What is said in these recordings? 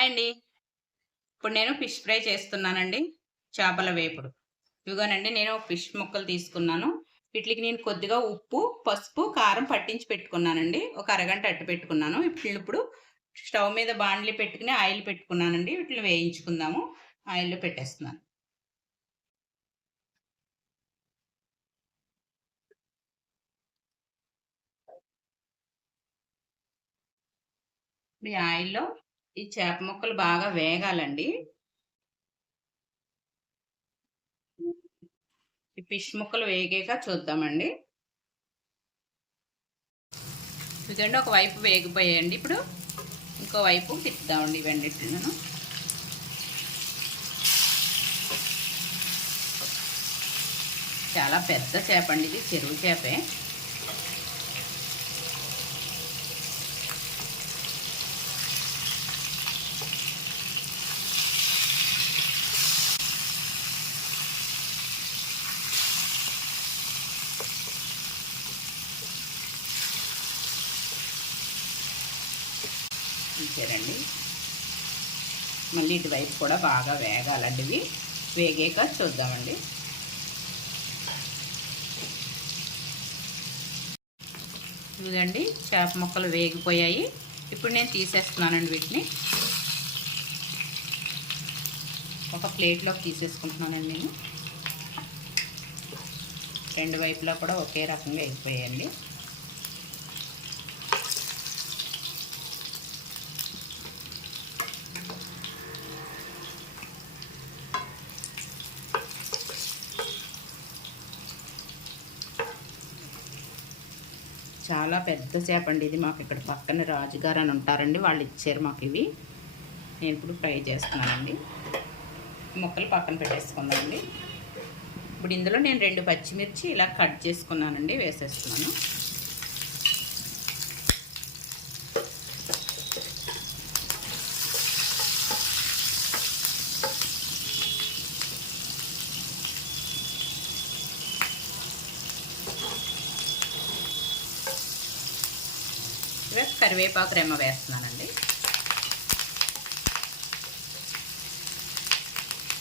Hi అండి. ఇప్పుడు నేను ఫిష్ ఫ్రై చేస్తున్నానండి. చేపల వేపుడు. ఇదిగోనండి నేను ఫిష్ ముక్కలు తీసుకున్నాను. వీటికి నేను కొద్దిగా ఉప్పు, పసుపు, కారం పట్టించి పెట్టుకున్నానండి. ఒక అరగంట అట్టు పెట్టుకున్నాను. ఇప్పుడు స్టవ్ మీద బాండ్లీ పెట్టుకుని ఆయిల్ పెట్టుకున్నానండి. వీటిని వేయించుకుందాము. ఆయిల్‌లో పెట్టేస్తున్నాను. ఈ ఆయిల్‌లో ఈ చేప ముక్కలు బాగా వేగాలండి. ఈ ఫిష్ ముక్కలు వేగాక చూద్దామండి. ఇదండి ఒక వైపు వేగిపోయాయండి. ఇప్పుడు ఇంకో వైపు తిప్పుదామండి ఇవన్నిటిని. చాలా పెద్ద చేప అండి, ఇది చెరువు చేపే. చూసారండి, మళ్ళీ ఇటువైపు కూడా బాగా వేగాలండి. ఇవి వేగాక చూద్దామండి. ఇదిగండి చేప ముక్కలు వేగిపోయాయి. ఇప్పుడు నేను తీసేస్తున్నానండి. వీటిని ఒక ప్లేట్లోకి తీసేసుకుంటున్నానండి. నేను రెండు వైపులా కూడా ఒకే రకంగా వేగిపోయాయండి. చాలా పెద్ద చేప అండి ఇది. మాకు ఇక్కడ పక్కన రాజుగారు అని ఉంటారండి, వాళ్ళు ఇచ్చారు మాకు ఇవి. నేను ఇప్పుడు ఫ్రై చేస్తున్నానండి. ముక్కలు పక్కన పెట్టేసుకుందామండి. ఇప్పుడు ఇందులో నేను 2 పచ్చిమిర్చి ఇలా కట్ చేసుకున్నానండి, వేసేస్తున్నాను. ఇవే కరివేపాకు రెమ్మ వేస్తున్నానండి.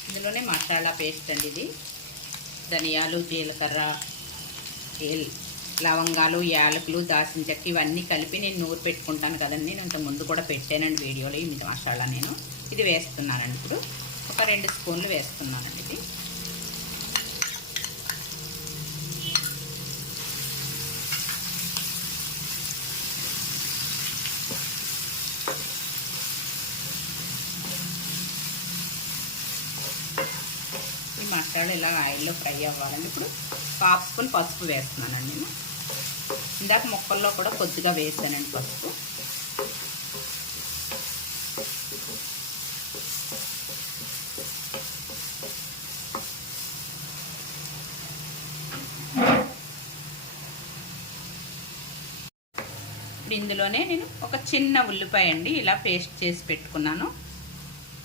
ఇందులోనే మసాలా పేస్ట్ అండి ఇది. ధనియాలు, జీలకర్ర, లవంగాలు, యాలకులు, దాల్చిన చెక్క ఇవన్నీ కలిపి నేను నూరు పెట్టుకుంటాను కదండి. నేను ఇంత ముందు కూడా పెట్టానండి వీడియోలో. ఈ మసాలా నేను ఇది వేస్తున్నానండి. ఇప్పుడు ఒక 2 స్పూన్లు వేస్తున్నానండి ఇది. మసాలా ఇలా ఆయిల్లో ఫ్రై అవ్వాలండి. ఇప్పుడు 1/2 స్పూన్ పసుపు వేస్తున్నానండి. నేను ఇందాక ముక్కల్లో కూడా కొద్దిగా వేసానండి పసుపు. ఇప్పుడు ఇందులోనే నేను ఒక చిన్న ఉల్లిపాయ అండి ఇలా పేస్ట్ చేసి పెట్టుకున్నాను.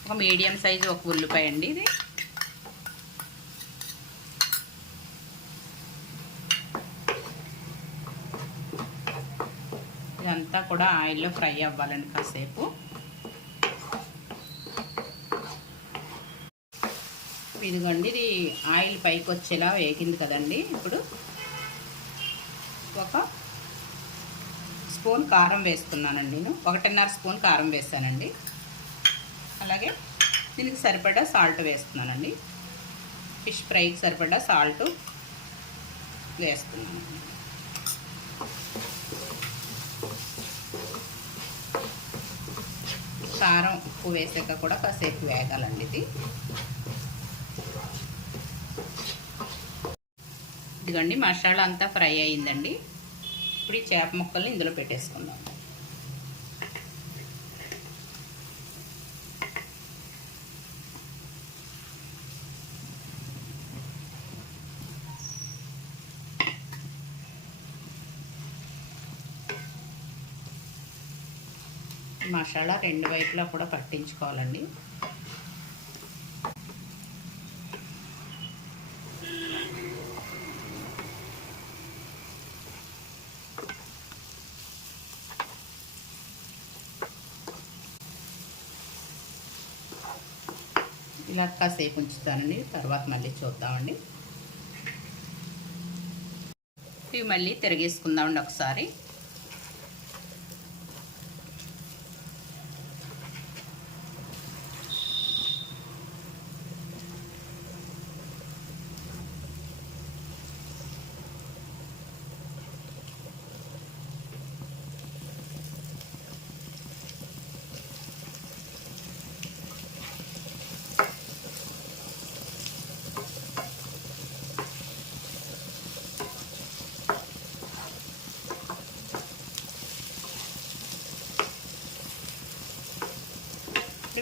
ఒక మీడియం సైజు ఒక ఉల్లిపాయ అండి ఇది. ఇదంతా కూడా ఆయిల్లో ఫ్రై అవ్వాలండి కాసేపు. ఇదిగోండి, ఇది ఆయిల్ పైకి వచ్చేలా వేగింది కదండి. ఇప్పుడు ఒక స్పూన్ కారం వేస్తున్నానండి. నేను 1.5 స్పూన్ కారం వేసానండి. అలాగే దీనికి సరిపడా సాల్ట్ వేస్తున్నానండి. ఫిష్ ఫ్రైకి సరిపడా సాల్ట్ వేస్తున్నాను. కారం, ఉప్పు వేసాక కూడా కాసేపు వేగాలండి ఇది. ఇదిగోండి మసాలా అంతా ఫ్రై అయిందండి. ఇప్పుడు ఈ చేప ముక్కల్ని ఇందులో పెట్టేసుకుందాం. మసాలా 2 వైపులా కూడా పట్టించుకోవాలండి. ఇలా కాసేపు ఉంచుతానండి, తర్వాత మళ్ళీ చూద్దామండి. ఇవి మళ్ళీ తిరిగేసుకుందామండి ఒకసారి.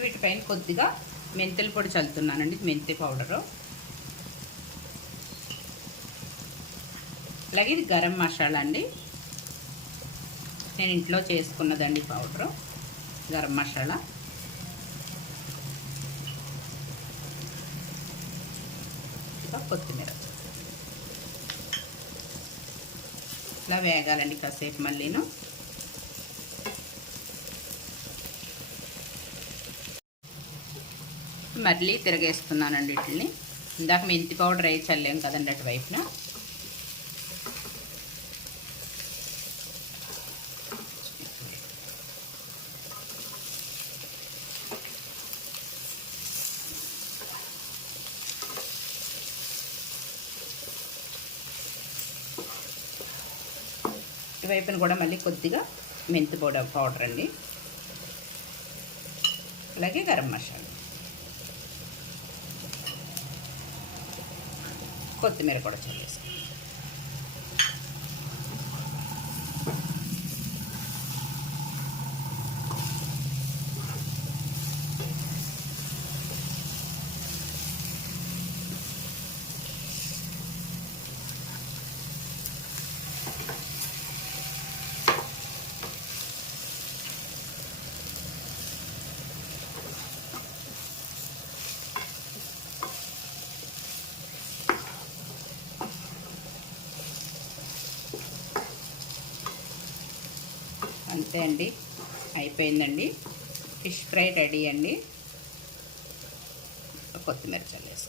వీటిపైన కొద్దిగా మెంతుల పొడి చల్లుతున్నానండి, మెంతి పౌడరు. అలాగే ఇది గరం మసాలా అండి, నేను ఇంట్లో చేసుకున్నదండి పౌడరు, గరం మసాలా. కొత్తిమీర ఇలా వేగాలండి కాసేపు. మళ్ళీను మళ్ళీ తిరగేస్తున్నానండి వీటిని. ఇందాక మెంతి పౌడర్ వేసి చల్లాం కదండి అటువైపున. ఇటువైపున కూడా మళ్ళీ కొద్దిగా మెంతి పౌడర్ అండి, అలాగే గరం మసాలా, కొత్తిమీర కూడా చల్లేసి అంతే అండి, అయిపోయిందండి. ఫిష్ ఫ్రై రెడీ అండి. కొత్తిమీర చల్లేసి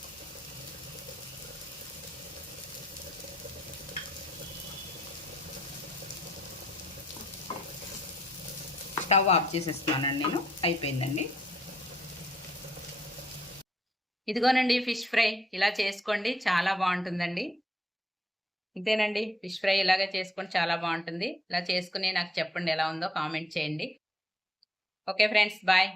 స్టవ్ ఆఫ్ చేసేస్తున్నానండి నేను. అయిపోయిందండి. ఇదిగోనండి ఫిష్ ఫ్రై, ఇలా చేసుకోండి, చాలా బాగుంటుందండి. ఇంతేనండి, ఫిష్ ఫ్రై ఇలాగే చేసుకొని చాలా బాగుంటుంది. ఇలా చేసుకుని నాకు చెప్పండి ఎలా ఉందో, కామెంట్ చేయండి. Okay friends, bye.